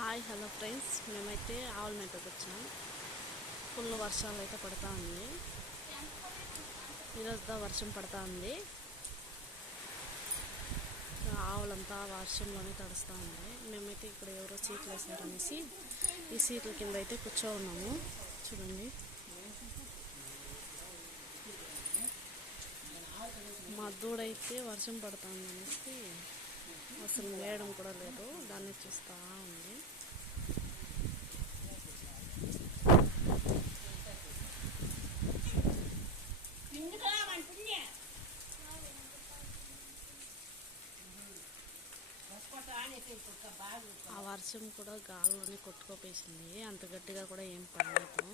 Hi hello friends మేమైతే ఆవుల మేతకు వచ్చాం. ఫుల్ వర్షాలు అయితే పడతా ఉంది. ఈరోజుతో వర్షం పడతా ఉంది. ఆవులంతా వర్షంలోనే తడుస్తూ ఉంది. మేమైతే ఇక్కడ ఎవరో సీట్లు వేసారనేసి ఈ సీట్ల కింద అయితే కూర్చో ఉన్నాము చూడండి. మా దూడైతే వర్షం పడుతుంది అనేసి అసలు మేయడం కూడా లేదు. దాన్ని చూస్తూ ఉంది. ఆ వర్షం కూడా గాల్లోనే కొట్టుకోపేసింది. అంత గట్టిగా కూడా ఏం పడలేదు.